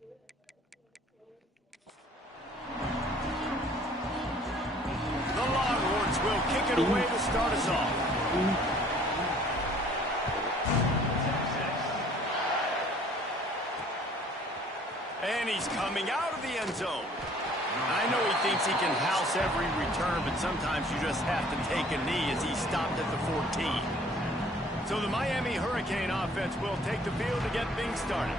The Longhorns will kick it away to start us off. And he's coming out of the end zone. I know he thinks he can house every return, but sometimes you just have to take a knee as he stopped at the 14. So the Miami Hurricane offense will take the field to get things started.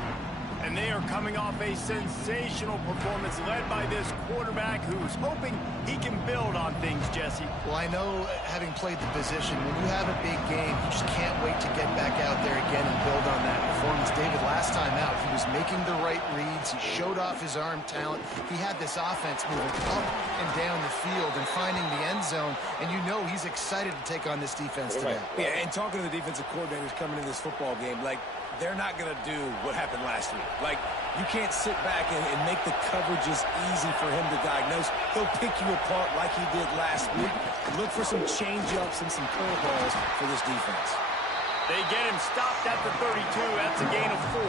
And they are coming off a sensational performance led by this quarterback who's hoping he can build on things, Jesse. Well, I know, having played the position, when you have a big game, you just can't wait to get back out there again and build on that performance. David, last time out, he was making the right reads. He showed off his arm talent. He had this offense moving up and down the field and finding the end zone. And you know he's excited to take on this defense today. Yeah, and talking to the defensive coordinators coming in this football game, like, they're not going to do what happened last week. Like, you can't sit back and make the coverages easy for him to diagnose. He'll pick you apart like he did last week. Look for some change-ups and some curveballs for this defense. They get him stopped at the 32. That's a gain of 4.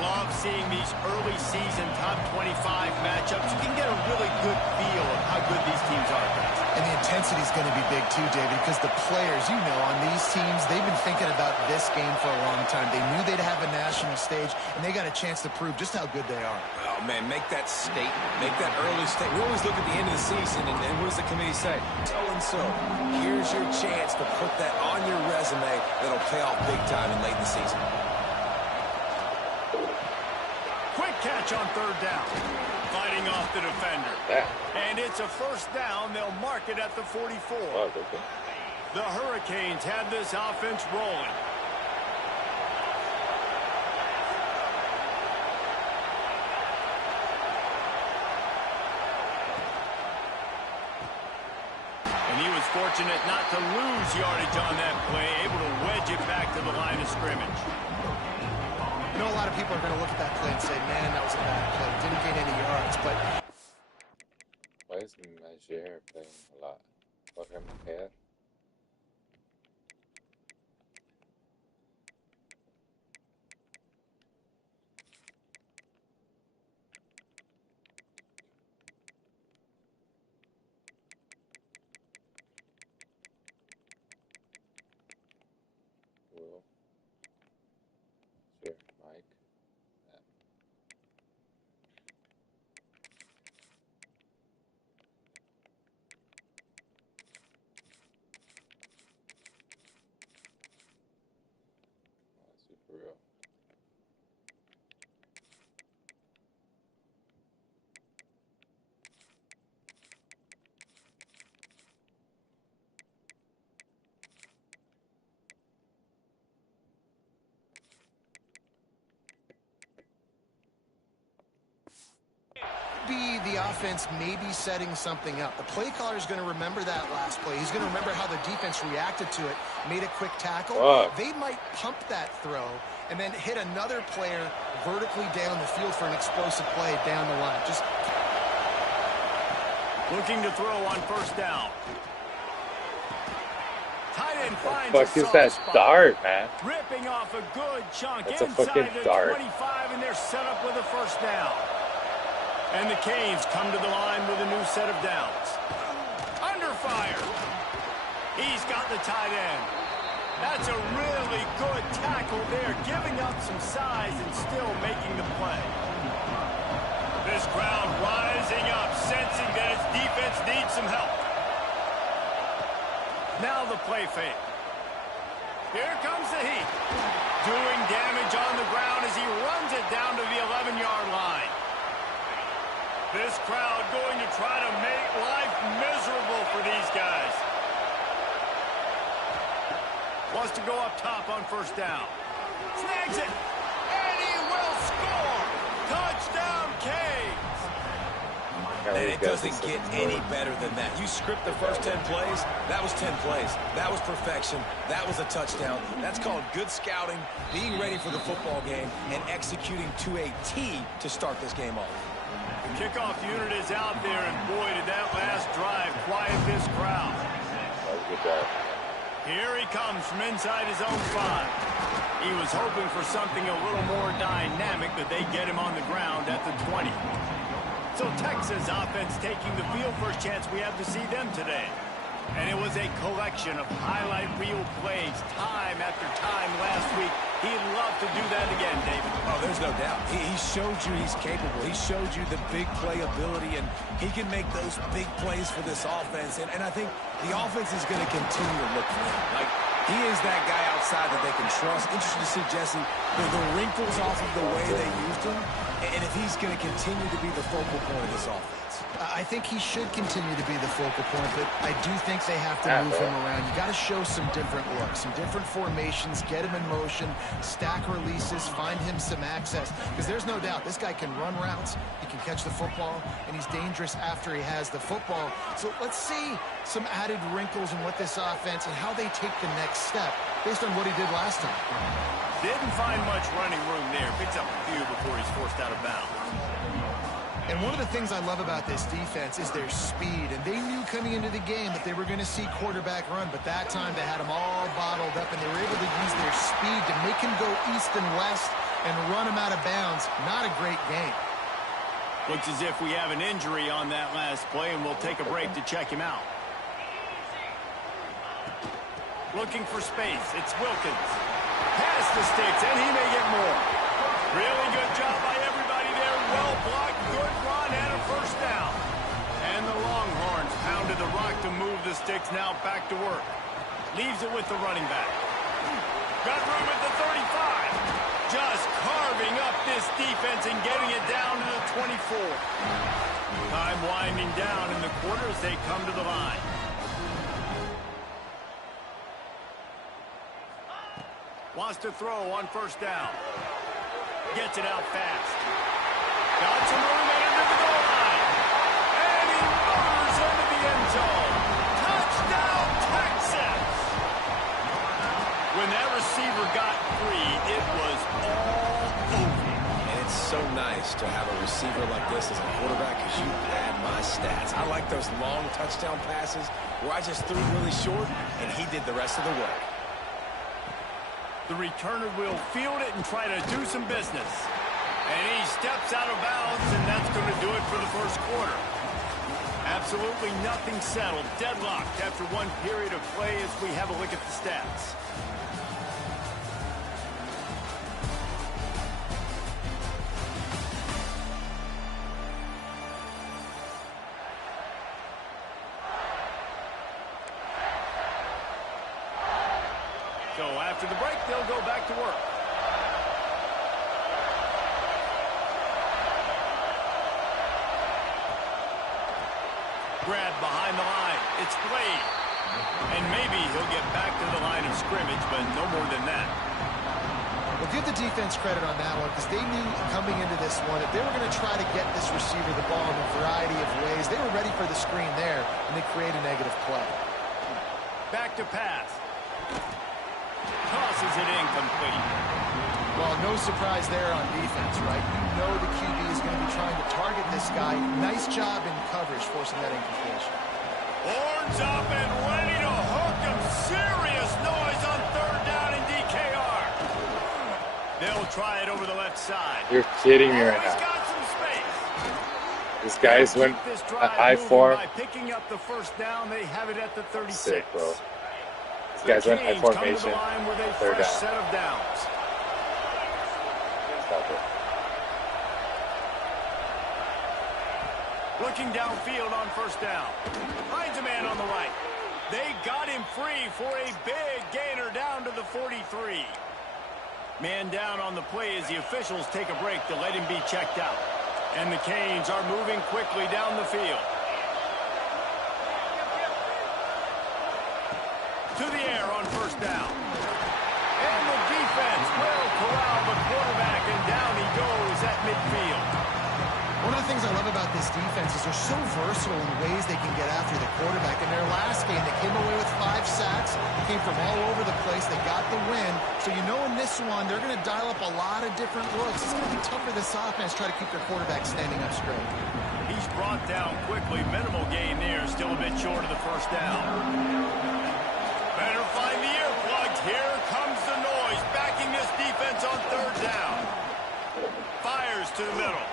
Love seeing these early season top 25 matchups. You can get a really good feel of how good these teams are. And the intensity is going to be big too, David, because the players, you know, on these teams, they've been thinking about this game for a long time. They knew they'd have a national stage, and they got a chance to prove just how good they are. Oh, man, make that statement. Make that early statement. We always look at the end of the season, and what does the committee say? So-and-so, here's your chance to put that on your resume that'll pay off big time and late in the season. Quick catch on third down. Fighting off the defender. And it's a first down. They'll mark it at the 44. The Hurricanes have this offense rolling. And he was fortunate not to lose yardage on that play, able to wedge it back to the line of scrimmage. I know a lot of people are going to look at that play and say, man, that was a bad play. Didn't gain any yards, but... Why is Magier playing a lot? For him here? Will. Sure, Mike. For real. Be the offense maybe setting something up. The play caller is going to remember that last play. He's going to remember how the defense reacted to it, made a quick tackle. They might pump that throw and then hit another player vertically down the field for an explosive play down the line. Just looking to throw on first down. Tight end finds What the fuck is that dart, man? Ripping off a good chunk That's a inside fucking the dart. 25, and they're set up with a first down. And the Canes come to the line with a new set of downs. Under fire. He's got the tight end. That's a really good tackle there, giving up some size and still making the play. This crowd rising up, sensing that its defense needs some help. Now the play fake. Here comes the heat. Doing damage on the ground as he runs it down to the 11-yard line. This crowd going to try to make life miserable for these guys. Wants to go up top on first down. Snags it. And he will score. Touchdown, Canes. And it doesn't get any better than that. You script the first 10 plays, that was 10 plays. That was perfection. That was a touchdown. That's called good scouting, being ready for the football game, and executing to a T to start this game off. The kickoff unit is out there, and boy, did that last drive quiet this crowd. That was a good drive. Here he comes from inside his own 5. He was hoping for something a little more dynamic, but they get him on the ground at the 20. So Texas offense taking the field. First chance we have to see them today. And it was a collection of highlight reel plays time after time last week. He'd love to do that again, David. Oh, there's no doubt. He showed you he's capable. He showed you the big play ability, and he can make those big plays for this offense. And I think the offense is going to continue to look for him. Like, he is that guy outside that they can trust. Interesting to see, Jesse, the wrinkles off of the way they used him, and if he's going to continue to be the focal point of this offense. I think he should continue to be the focal point, but I do think they have to move him around. You got to show some different looks, some different formations, get him in motion, stack releases, find him some access. Because there's no doubt this guy can run routes, he can catch the football, and he's dangerous after he has the football. So let's see some added wrinkles in what this offense and how they take the next step based on what he did last time. Didn't find much running room there. Picks up a few before he's forced out of bounds. And one of the things I love about this defense is their speed. And they knew coming into the game that they were going to see quarterback run. But that time they had him all bottled up, and they were able to use their speed to make him go east and west and run him out of bounds. Not a great game. Looks as if we have an injury on that last play, and we'll take a break to check him out. Looking for space. It's Wilkins. Pass the sticks, and he may get more. Really good job by everybody there. Well blocked, good run, and a first down. And the Longhorns pounded the rock to move the sticks. Now back to work. Leaves it with the running back. Got room at the 35. Just carving up this defense and getting it down to the 24. Time winding down in the quarter as they come to the line. Wants to throw on first down. Gets it out fast. Got some room and into the goal line. And he motors into the end zone. Touchdown, Texas! When that receiver got free, it was all over. And it's so nice to have a receiver like this as a quarterback because you pad my stats. I like those long touchdown passes where I just threw really short and he did the rest of the work. The returner will field it and try to do some business. And he steps out of bounds, and that's going to do it for the first quarter. Absolutely nothing settled. Deadlocked after one period of play as we have a look at the stats. So after the break, they'll go back to work. Grab behind the line. It's Blade. And maybe he'll get back to the line of scrimmage, but no more than that. Well, give the defense credit on that one because they knew coming into this one that they were going to try to get this receiver the ball in a variety of ways. They were ready for the screen there, and they create a negative play. Back to pass. Tosses it incomplete. Well, no surprise there on defense, right? You know the QB is going to be trying to target this guy. Nice job in coverage forcing that incompletion. Horns up and ready to hook him. Serious noise on third down in DKR. They'll try it over the left side. You're kidding me right Always now. got some space. These guys went This a drive high moving form. by picking up the first down. They have it at the 36. Sick, bro. These The guys went high Canes come to formation. the line with a Third fresh down. set of downs. Stop it. Looking downfield on first down. Finds a man on the right. They got him free for a big gainer down to the 43. Man down on the play as the officials take a break to let him be checked out. And the Canes are moving quickly down the field. To the air on first down. And the defense will corral the quarterback, and down he goes at midfield. One of the things I love about this defense is they're so versatile in ways they can get after the quarterback. In their last game, they came away with 5 sacks. They came from all over the place. They got the win. So you know in this one, they're going to dial up a lot of different looks. It's going to be tough for this offense to try to keep their quarterback standing up straight. He's brought down quickly. Minimal gain there. Still a bit short of the first down. Better find to the middle.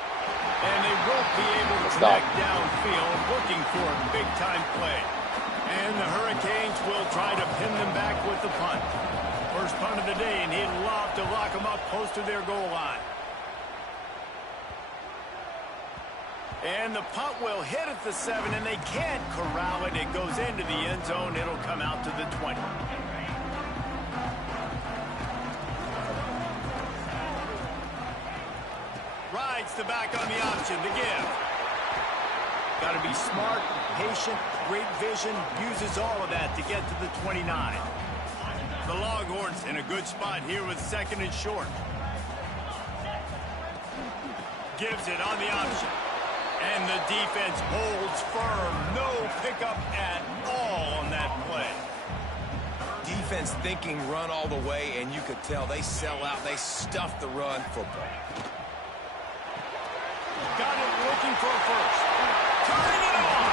And they won't be able to connect downfield, looking for a big-time play. And the Hurricanes will try to pin them back with the punt. First punt of the day, and he'd love to lock them up close to their goal line. And the punt will hit at the 7, and they can't corral it. It goes into the end zone. It'll come out to the 20. Rides the back on the option to give. Got to be smart, patient, great vision. Uses all of that to get to the 29. The Longhorns in a good spot here with second and short. Gives it on the option. And the defense holds firm. No pickup at all on that play. Defense thinking run all the way, and you could tell they sell out. They stuff the run football. Got it looking for a first. Turning it on.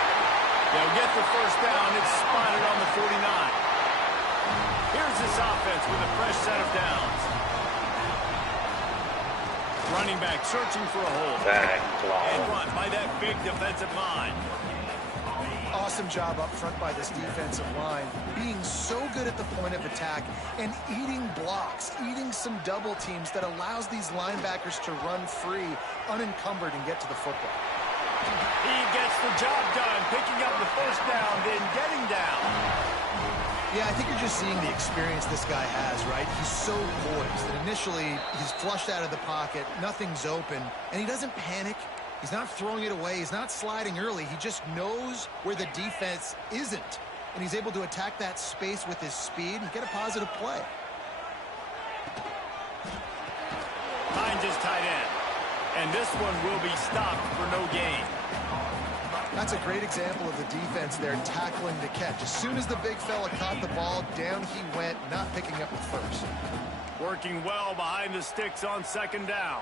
They'll get the first down. It's spotted on the 49. Here's this offense with a fresh set of downs. Running back searching for a hole. And run by that big defensive line. Awesome job up front by this defensive line, being so good at the point of attack and eating blocks, eating some double teams that allows these linebackers to run free, unencumbered, and get to the football. He gets the job done, picking up the first down, then getting down. Yeah, I think you're just seeing the experience this guy has, right? He's so poised that initially he's flushed out of the pocket, nothing's open, and he doesn't panic. He's not throwing it away. He's not sliding early. He just knows where the defense isn't, and he's able to attack that space with his speed and get a positive play. Finds his tight end, and this one will be stopped for no gain. That's a great example of the defense there tackling the catch. As soon as the big fella caught the ball, down he went, not picking up the first. Working well behind the sticks on second down.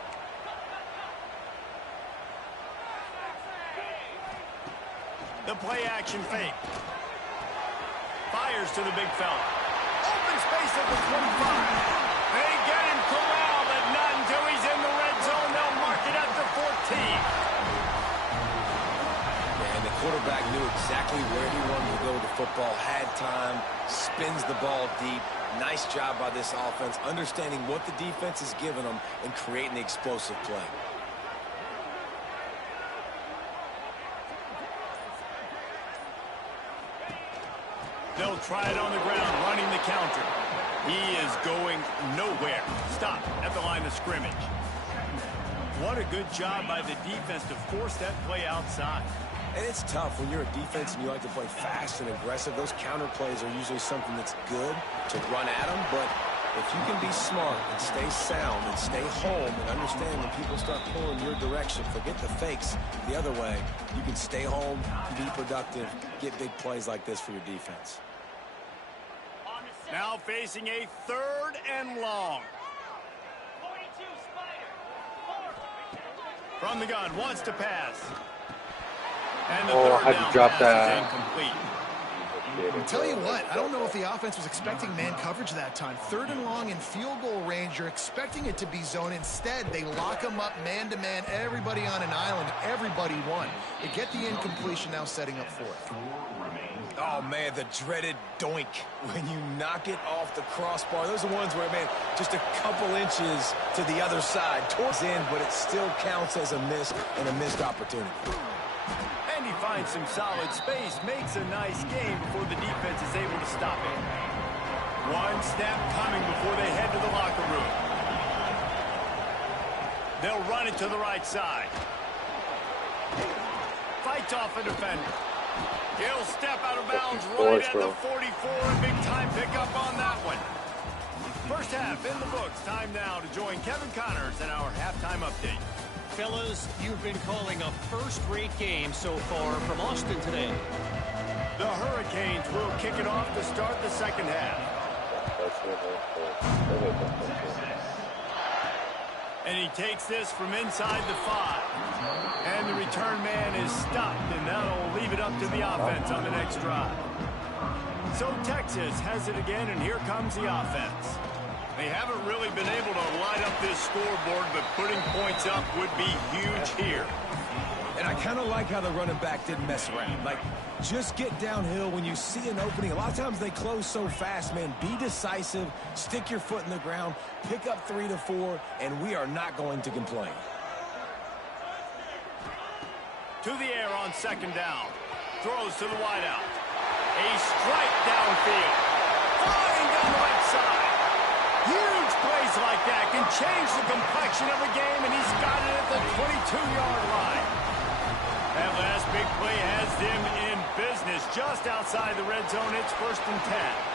The play action fake. Fires to the big fella. Open space at the 25. They get him corralled, but not until he's in the red zone. They'll mark it at the 14. And the quarterback knew exactly where he wanted to go with the football, had time, spins the ball deep. Nice job by this offense, understanding what the defense is giving them and creating the explosive play. They'll try it on the ground, running the counter. He is going nowhere. Stop at the line of scrimmage. What a good job by the defense to force that play outside. And it's tough when you're a defense and you like to play fast and aggressive. Those counter plays are usually something that's good to run at them. But if you can be smart and stay sound and stay home and understand when people start pulling your direction, forget the fakes the other way, you can stay home, be productive, get big plays like this for your defense. Now facing a 3rd and long. From the gun, wants to pass. And the third down pass is incomplete. I'll tell you what, I don't know if the offense was expecting man coverage that time. 3rd and long in field goal range, you're expecting it to be zone. Instead, they lock them up man-to-man, everybody on an island, everybody won. They get the incompletion, now setting up 4th. Oh, man, the dreaded doink when you knock it off the crossbar. Those are ones where, man, just a couple inches to the other side. Towards in, but it still counts as a miss and a missed opportunity. And he finds some solid space, makes a nice game before the defense is able to stop it. One snap coming before they head to the locker room. They'll run it to the right side. Fights off a defender. He'll step out of bounds right at the 44. A big-time pickup on that one. First half in the books. Time now to join Kevin Connors in our halftime update. Fellas, you've been calling a first-rate game so far from Austin today. The Hurricanes will kick it off to start the second half. And he takes this from inside the 5. And the return man is stopped, and that'll leave it up to the offense on the next drive. So Texas has it again, and here comes the offense. They haven't really been able to light up this scoreboard, but putting points up would be huge here. And I kind of like how the running back didn't mess around. Like, just get downhill when you see an opening. A lot of times they close so fast, man. Be decisive, stick your foot in the ground, pick up 3 to 4, and we are not going to complain. To the air on second down. Throws to the wideout. A strike downfield. Flying down the right side. Huge plays like that can change the complexion of a game, and he's got it at the 22-yard line. That last big play has them in business just outside the red zone. It's 1st and 10.